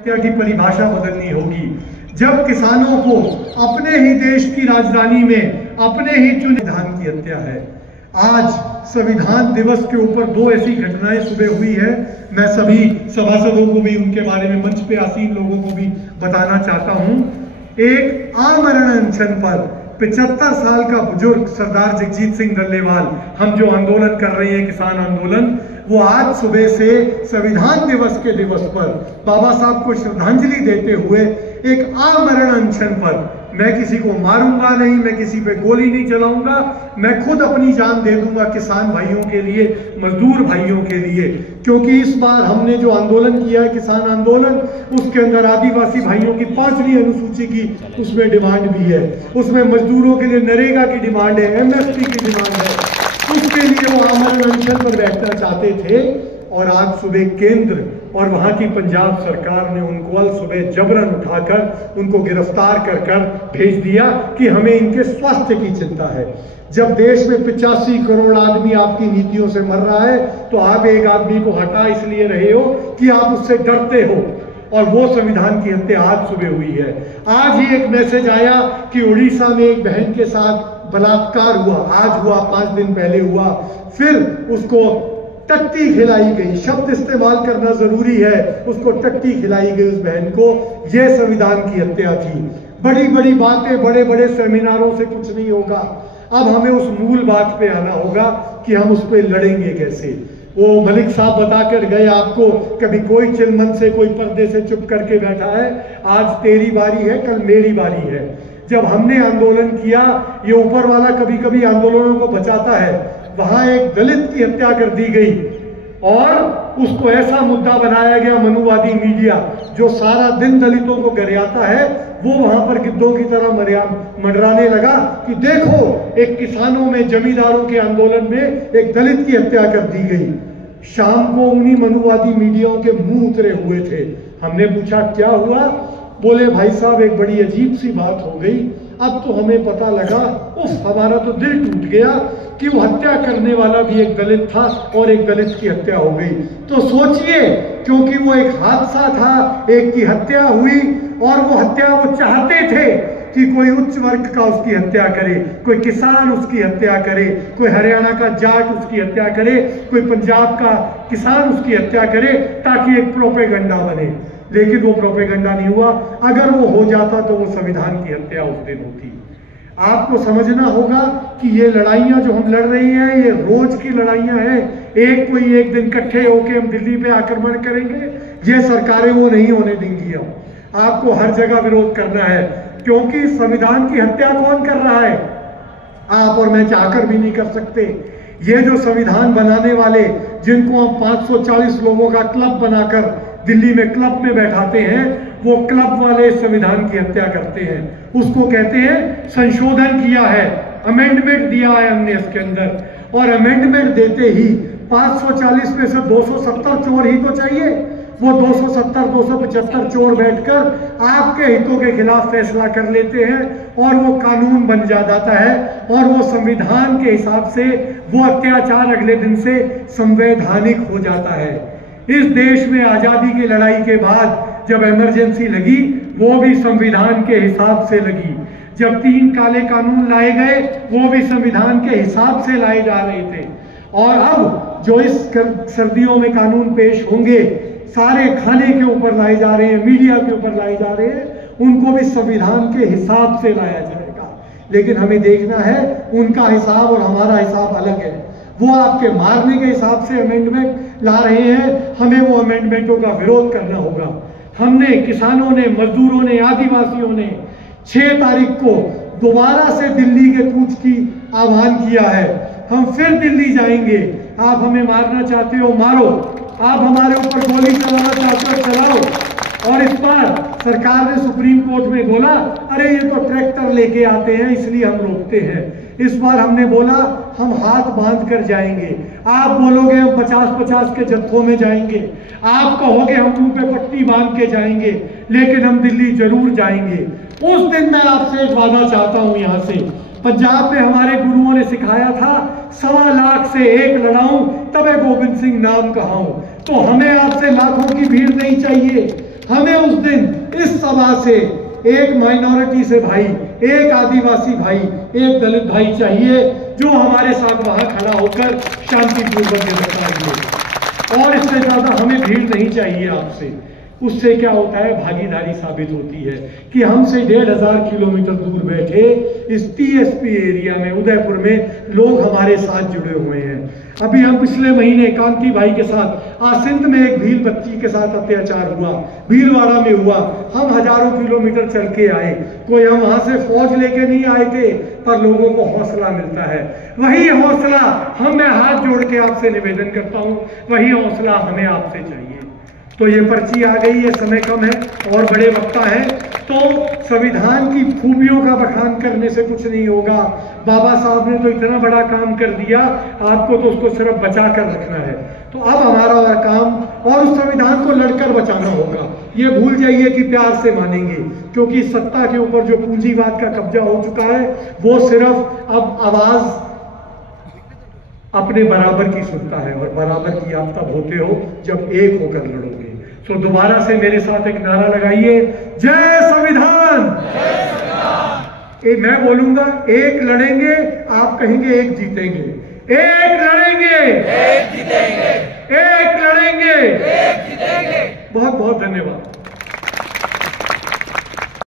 की परिभाषा बदलनी होगी। जब किसानों को अपने ही देश की राजधानी में अपने ही चुने संविधान की हत्या है। आज संविधान दिवस के ऊपर दो ऐसी घटनाएं सुबह हुई है। मैं सभी सभासदों को भी उनके बारे में, मंच पे आसीन लोगों को भी बताना चाहता हूं। एक आमरण अनशन पर 75 साल का बुजुर्ग सरदार जगजीत सिंह डल्लेवाल, हम जो आंदोलन कर रहे हैं किसान आंदोलन, वो आज सुबह से संविधान दिवस के दिवस पर बाबा साहब को श्रद्धांजलि देते हुए एक आमरण अनशन पर, मैं किसी को मारूंगा नहीं, मैं किसी पे गोली नहीं चलाऊंगा, मैं खुद अपनी जान दे दूंगा किसान भाइयों के लिए, मजदूर भाइयों के लिए। क्योंकि इस बार हमने जो आंदोलन किया है किसान आंदोलन, उसके अंदर आदिवासी भाइयों की 5वीं अनुसूची की उसमें डिमांड भी है, उसमें मजदूरों के लिए नरेगा की डिमांड है, MSP की डिमांड है। उसके लिए वो आमरण अनशन पर बैठना चाहते थे और आज सुबह केंद्र और वहां की पंजाब सरकार ने उनको अल सुबह जबरन उठाकर उनको गिरफ्तार कर भेज दिया कि हमें इनके स्वास्थ्य की चिंता है। जब देश में 85 करोड़ आदमी आपकी नीतियों से मर रहा है तो आप एक आदमी को हटा इसलिए रहे हो कि आप उससे डरते हो, और वो संविधान की हत्या आज सुबह हुई है। आज ही एक मैसेज आया कि उड़ीसा में एक बहन के साथ बलात्कार हुआ, आज हुआ, 5 दिन पहले हुआ, फिर उसको टट्टी खिलाई गई। शब्द इस्तेमाल करना जरूरी है, उसको टट्टी खिलाई गई उस बहन को। यह संविधान की हत्या थी। बड़ी बड़ी बातें, बड़े बड़े सेमिनारों से कुछ नहीं होगा। अब हमें उस मूल बात पे आना होगा कि हम उस पर लड़ेंगे कैसे। वो मलिक साहब बता कर गए आपको, कभी कोई चिलमन से, कोई पर्दे से चुप करके बैठा है, आज तेरी बारी है, कल मेरी बारी है। जब हमने आंदोलन किया, ये ऊपर वाला कभी कभी आंदोलनों को बचाता है, वहां एक दलित की हत्या कर दी गई और उसको ऐसा मुद्दा बनाया गया, मनुवादी मीडिया जो सारा दिन दलितों को गरियाता है, वो वहां पर गिद्धों की तरह मंडराने लगा कि देखो एक किसानों में, जमींदारों के आंदोलन में एक दलित की हत्या कर दी गई। शाम को उन्हीं मनुवादी मीडियाओं के मुंह उतरे हुए थे। हमने पूछा क्या हुआ? बोले भाई साहब एक बड़ी अजीब सी बात हो गई, अब तो हमें पता लगा, उफ, हमारा तो दिल टूट गया कि वो हत्या करने वाला भी एक दलित था और एक दलित की हत्या हो गई। तो सोचिए, क्योंकि वो एक हादसा था, एक की हत्या हुई और वो हत्या वो चाहते थे कि कोई उच्च वर्ग का उसकी हत्या करे, कोई किसान उसकी हत्या करे, कोई हरियाणा का जाट उसकी हत्या करे, कोई पंजाब का किसान उसकी हत्या करे, ताकि एक प्रोपेगंडा बने। लेकिन वो प्रोपेगंडा नहीं हुआ। अगर वो हो जाता तो वो संविधान की हत्या उस दिन होती। आपको समझना होगा कि ये लड़ाइयां जो हम लड़ रहे हैं, ये रोज की लड़ाइयां हैं। एक कोई एक दिन इकट्ठे होके हम दिल्ली पे आक्रमण करेंगे, ये सरकारें वो नहीं होने देंगी। आपको हर जगह विरोध करना है, क्योंकि संविधान की हत्या कौन कर रहा है? आप और मैं चाहकर भी नहीं कर सकते। ये जो संविधान बनाने वाले, जिनको हम 540 लोगों का क्लब बनाकर दिल्ली में क्लब में बैठाते हैं, वो क्लब वाले संविधान की हत्या करते हैं। उसको कहते हैं संशोधन किया है, अमेंडमेंट दिया है हमने इसके अंदर, और अमेंडमेंट देते ही 540 में से 270 चोर ही तो चाहिए। वो 270 275 चोर बैठकर आपके हितों के खिलाफ फैसला कर लेते हैं और वो कानून बन जाता है, और वो संविधान के हिसाब से वो अत्याचार अगले दिन से संवैधानिक हो जाता है। इस देश में आजादी की लड़ाई के बाद जब इमरजेंसी लगी, वो भी संविधान के हिसाब से लगी। जब 3 काले कानून लाए गए, वो भी संविधान के हिसाब से लाए जा रहे थे। और अब जो इस सर्दियों में कानून पेश होंगे, सारे खाने के ऊपर लाए जा रहे हैं, मीडिया के ऊपर लाए जा रहे हैं, उनको भी संविधान के हिसाब से लाया जाएगा। लेकिन हमें देखना है उनका हिसाब और हमारा हिसाब अलग है। वो आपके मारने के हिसाब से अमेंडमेंट ला रहे हैं, हमें वो अमेंडमेंटों का विरोध करना होगा। हमने, किसानों ने, मजदूरों ने, आदिवासियों ने 6 तारीख को दोबारा से दिल्ली के कूच की आह्वान किया है। हम फिर दिल्ली जाएंगे। आप हमें मारना चाहते हो, मारो। आप हमारे ऊपर गोली चलाना चाहते हो, चलाओ। और इस बार सरकार ने सुप्रीम कोर्ट में बोला, अरे ये तो ट्रैक्टर लेके आते हैं इसलिए हम रोकते हैं। इस बार हमने बोला हम हाथ बांध कर जाएंगे। आप बोलोगे हम 50-50 के जत्थों में जाएंगे, आप कहोगे हम मुंह पे पट्टी बांध के जाएंगे, लेकिन हम दिल्ली जरूर जाएंगे। उस दिन मैं आपसे एक वादा चाहता हूं, यहां से पंजाब में हमारे गुरुओं ने सिखाया था, 1.25 लाख से 1 लड़ाऊं तबे गोविंद सिंह नाम कहाऊं। तो हमें आपसे लाखों की भीड़ नहीं चाहिए, हमें उस दिन इस सभा से एक माइनॉरिटी से भाई, एक आदिवासी भाई, एक दलित भाई चाहिए जो हमारे साथ वहां खड़ा होकर शांतिपूर्वक ये बताएंगे। और इससे ज्यादा हमें भीड़ नहीं चाहिए आपसे। उससे क्या होता है, भागीदारी साबित होती है कि हमसे 1500 किलोमीटर दूर बैठे इस टीएसपी एरिया में, उदयपुर में लोग हमारे साथ जुड़े हुए हैं। अभी हम पिछले महीने कांति भाई के साथ सिंध में एक भील बच्ची के साथ अत्याचार हुआ, भीलवाड़ा में हुआ। हम हजारों किलोमीटर चल के आए, कोई हम वहां से फौज लेके नहीं आए थे, पर लोगों को हौसला मिलता है। वही हौसला मैं हाथ जोड़ के आपसे निवेदन करता हूं, वही हौसला हमें आपसे चाहिए। तो ये पर्ची आ गई है, समय कम है और बड़े वक्ता है, तो संविधान की खूबियों का बखान करने से कुछ नहीं होगा। बाबा साहब ने तो इतना बड़ा काम कर दिया, आपको तो उसको सिर्फ बचा कर रखना है। तो अब हमारा काम और उस संविधान को लड़कर बचाना होगा। ये भूल जाइए कि प्यार से मानेंगे, क्योंकि सत्ता के ऊपर जो पूंजीवाद का कब्जा हो चुका है वो सिर्फ अब आवाज अपने बराबर की सुनता है, और बराबर की आप तब होते हो जब एक होकर लड़ोगे। तो दोबारा से मेरे साथ एक नारा लगाइए, जय संविधान। मैं बोलूंगा, एक लड़ेंगे, आप कहेंगे एक जीतेंगे। एक लड़ेंगे, एक जीतेंगे। एक लड़ेंगे, एक जीतेंगे। बहुत बहुत धन्यवाद।